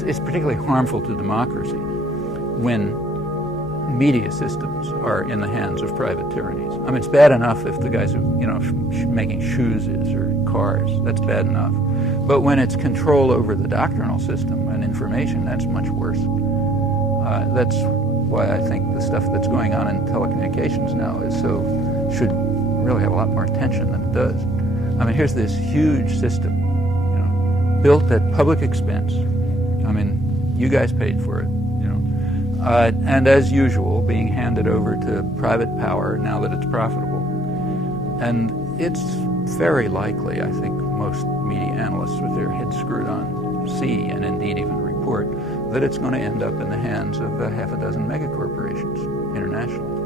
it's particularly harmful to democracy when media systems are in the hands of private tyrannies. I mean, it's bad enough if the guys are, making shoes or cars. That's bad enough. But when it's control over the doctrinal system and information, that's much worse. That's why I think the stuff that's going on in telecommunications now should really have a lot more attention than it does. I mean, here's this huge system, built at public expense. I mean, you guys paid for it. And as usual, being handed over to private power now that it's profitable. And it's very likely, I think most media analysts with their heads screwed on see, and indeed even report, that it's going to end up in the hands of half a dozen megacorporations internationally.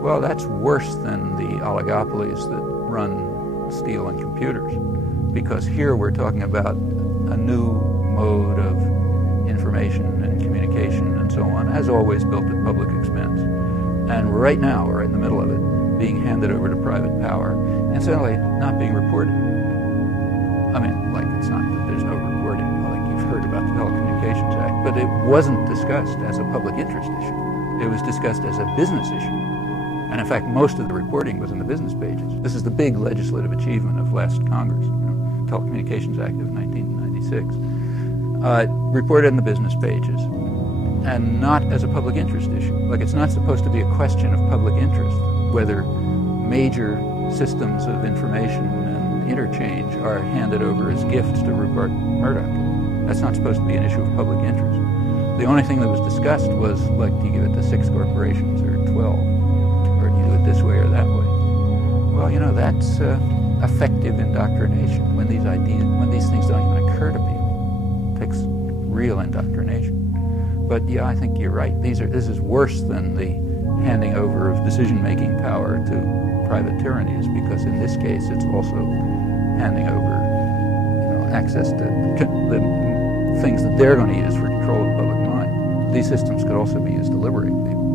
Well, that's worse than the oligopolies that run steel and computers, because here we're talking about a new mode of information and communication and so on, as always built at public expense. And right now, we're right in the middle of it, being handed over to private power, and certainly not being reported. I mean, like, it's not that there's no reporting, like you've heard about the Telecommunications Act, but it wasn't discussed as a public interest issue. It was discussed as a business issue. And in fact, most of the reporting was in the business pages. This is the big legislative achievement of last Congress, Telecommunications Act of 1996. Reported in the business pages, and not as a public interest issue. Like, it's not supposed to be a question of public interest whether major systems of information and interchange are handed over as gifts to Rupert Murdoch. That's not supposed to be an issue of public interest. The only thing that was discussed was, like, do you give it to 6 corporations or 12? Or do you do it this way or that way? Well, that's effective indoctrination when these things don't even occur to people. It takes real indoctrination. But yeah, I think you're right. This is worse than the handing over of decision-making power to private tyrannies, because in this case it's also handing over, access to the things that they're going to use for control of the public mind. These systems could also be used to liberate people.